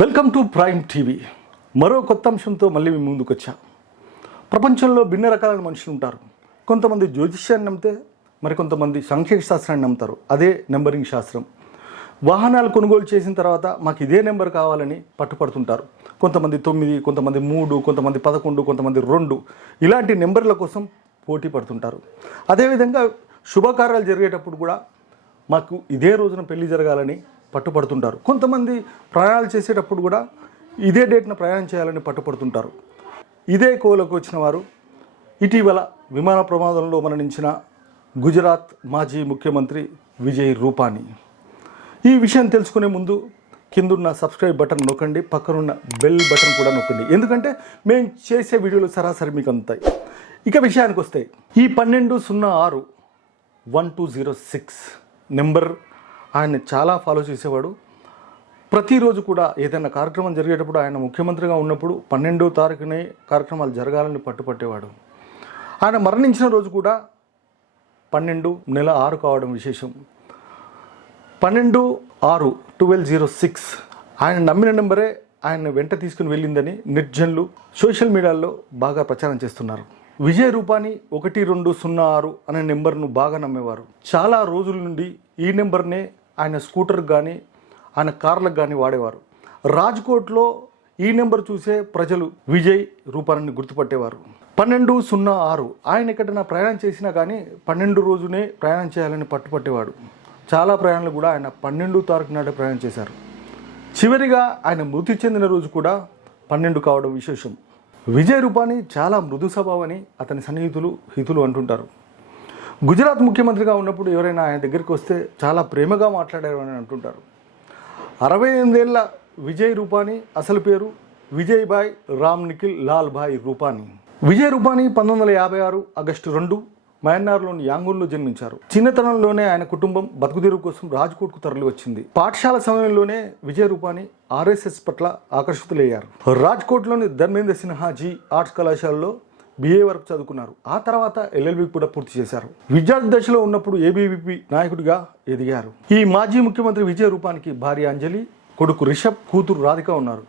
Welcome to prime TV. మరో కొత్త అంశంతో మళ్ళీ మీ ముందుకు వచ్చా ప్రపంచంలో భిన్న రకాలైన మనుషులు ఉంటారు. కొంతమంది జ్యోతిష్యాన్ని నమ్మితే మరికొంతమంది సాంఖ్యక శాస్త్రాన్ని నమ్ముతారు. అదే నెంబరింగ్ శాస్త్రం. వాహనాలు కొనుగోలు చేసిన తర్వాత మాకు ఇదే నెంబర్ కావాలని పట్టుపడుతుంటారు. కొంతమంది తొమ్మిది కొంతమంది మూడు కొంతమంది పదకొండు కొంతమంది రెండు ఇలాంటి నెంబర్ల కోసం పోటీ పడుతుంటారు. అదేవిధంగా శుభకార్యాలు జరిగేటప్పుడు కూడా మాకు ఇదే రోజున పెళ్ళి జరగాలని పట్టుపడుతుంటారు కొంతమంది ప్రయాణాలు చేసేటప్పుడు కూడా ఇదే డేట్న ప్రయాణం చేయాలని పట్టుపడుతుంటారు ఇదే కోలకు వచ్చిన వారు ఇటీవల విమాన ప్రమాదంలో మరణించిన గుజరాత్ మాజీ ముఖ్యమంత్రి విజయ్ రూపానీ. ఈ విషయం తెలుసుకునే ముందు కిందున్న సబ్స్క్రైబ్ బటన్ నొక్కండి పక్కనున్న బెల్ బటన్ కూడా నొక్కండి. ఎందుకంటే మేము చేసే వీడియోలు సరాసరి మీకు అందుతాయి ఇక విషయానికి వస్తాయి ఈ పన్నెండు సున్నా ఆరు one two zero six number ఆయన చాలా ఫాలో చేసేవాడు. ప్రతిరోజు కూడా ఏదైనా కార్యక్రమం జరిగేటప్పుడు ఆయన ముఖ్యమంత్రిగా ఉన్నప్పుడు పన్నెండో తారీఖునే కార్యక్రమాలు జరగాలని పట్టుపట్టేవాడు. ఆయన మరణించిన రోజు కూడా పన్నెండు నెల ఆరు కావడం విశేషం. పన్నెండు ఆరు ట్వెల్వ్ జీరో సిక్స్ ఆయన నమ్మిన నెంబరే ఆయన వెంట తీసుకుని వెళ్ళిందని నిర్జన్లు సోషల్ మీడియాలో బాగా ప్రచారం చేస్తున్నారు. విజయ రూపాని ఒకటి రెండు సున్నా ఆరు అనే నెంబర్ను బాగా నమ్మేవారు. చాలా రోజుల నుండి ఈ నెంబర్నే ఆయన స్కూటర్కి కానీ ఆయన కార్లకు కానీ వాడేవారు. రాజ్కోట్లో ఈ నెంబర్ చూసే ప్రజలు విజయ్ రూపాన్ని గుర్తుపట్టేవారు. పన్నెండు సున్నా ఆరు ఆయన ఎక్కడైనా ప్రయాణం చేసినా కానీ పన్నెండు రోజునే ప్రయాణం చేయాలని పట్టుపట్టేవాడు. చాలా ప్రయాణాలు కూడా ఆయన పన్నెండు తారీఖు నాడే ప్రయాణం చేశారు. చివరిగా ఆయన మృతి చెందిన రోజు కూడా పన్నెండు కావడం విశేషం. విజయ్ రూపాని చాలా మృదు స్వభావని అతని సన్నిహితులు హితులు అంటుంటారు. గుజరాత్ ముఖ్యమంత్రిగా ఉన్నప్పుడు ఎవరైనా ఆయన దగ్గరికి వస్తే చాలా ప్రేమగా మాట్లాడేవారని అంటుంటారు. అరవై ఎనిమిదేళ్ళ విజయ్ రూపాని అసలు పేరు విజయ్ భాయ్ రామ్ నిఖిల్ లాల్ భాయ్ రూపాని. విజయ్ రూపాని పంతొమ్మిది వందల యాభై ఆరు ఆగస్టు రెండు మయన్నార్లోని యాంగూన్లో జన్మించారు. చిన్నతనంలోనే ఆయన కుటుంబం బతుకుదెరువు కోసం రాజ్కోట్కు తరలి వచ్చింది పాఠశాల సమయంలోనే విజయ రూపాని ఆర్ఎస్ఎస్ పట్ల ఆకర్షితులయ్యారు. రాజ్కోట్లోని ధర్మేంద్ర సిన్హాజీ ఆర్ట్స్ కళాశాలలో బిఏ వరకు చదువుకున్నారు. ఆ తర్వాత ఎల్ఎల్బి కూడా పూర్తి చేశారు. విద్యార్థి దశలో ఉన్నప్పుడు ఏబీవీపీ నాయకుడిగా ఎదిగారు. ఈ మాజీ ముఖ్యమంత్రి విజయ రూపానికి భార్య అంజలి కొడుకు రిషబ్ కూతురు రాధిక ఉన్నారు.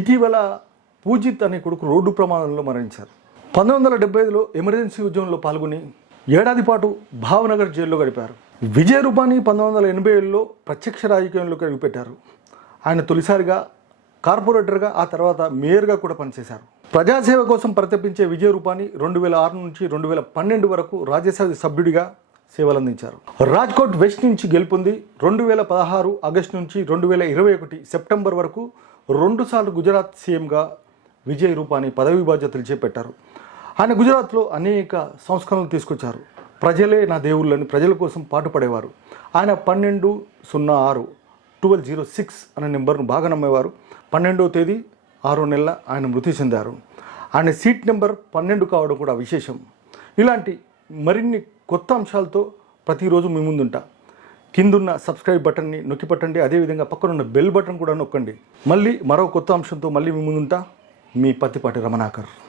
ఇటీవల పూజిత్ అనే కొడుకు రోడ్డు ప్రమాదంలో మరణించారు. పంతొమ్మిది వందల డెబ్బై ఐదులో ఎమర్జెన్సీ ఉద్యమంలో పాల్గొని ఏడాది పాటు భావనగర్ జైల్లో గడిపారు. విజయ రూపాని పంతొమ్మిది వందల ఎనభై ఏడులో ప్రత్యక్ష రాజకీయంలోకి అడుగుపెట్టారు. ఆయన తొలిసారిగా కార్పొరేటర్గా ఆ తర్వాత మేయర్గా కూడా పనిచేశారు. ప్రజాసేవ కోసం ప్రతిపించే విజయ రూపాని రెండు వేల ఆరు నుంచి రెండు వేల పన్నెండు వరకు రాజ్యసభ సభ్యుడిగా సేవలందించారు. రాజ్కోట్ వెస్ట్ నుంచి గెలుపొంది రెండు వేల పదహారు ఆగస్టు నుంచి రెండు వేల ఇరవై ఒకటి సెప్టెంబర్ వరకు రెండుసార్లు గుజరాత్ సీఎంగా విజయ్ రూపాని పదవి బాధ్యతలు చేపట్టారు. ఆయన గుజరాత్లో అనేక సంస్కరణలు తీసుకొచ్చారు. ప్రజలే నా దేవుళ్ళని ప్రజల కోసం పాటుపడేవారు. ఆయన పన్నెండు సున్నా ఆరు ట్వెల్వ్ జీరో సిక్స్ అనే నెంబర్ను బాగా నమ్మేవారు. పన్నెండవ తేదీ ఆరో నెల ఆయన మృతి చెందారు. ఆయన సీట్ నెంబర్ పన్నెండు కావడం కూడా విశేషం. ఇలాంటి మరిన్ని కొత్త అంశాలతో ప్రతిరోజు మీ ముందుంటా. కిందున్న సబ్స్క్రైబ్ బటన్ని నొక్కి పట్టండి. అదేవిధంగా పక్కనున్న బెల్ బటన్ కూడా నొక్కండి. మళ్ళీ మరో కొత్త అంశంతో మళ్ళీ మీ ముందుంటా. మీ పత్తిపాటి రమణాకర్.